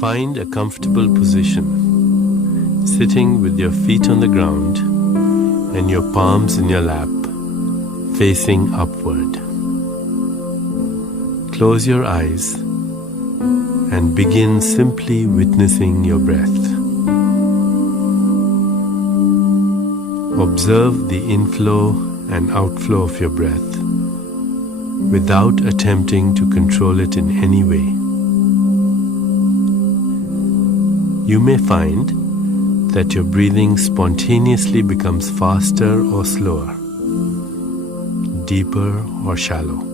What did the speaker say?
Find a comfortable position, sitting with your feet on the ground and your palms in your lap, facing upward. Close your eyes and begin simply witnessing your breath. Observe the inflow and outflow of your breath without attempting to control it in any way. You may find that your breathing spontaneously becomes faster or slower, deeper or shallow.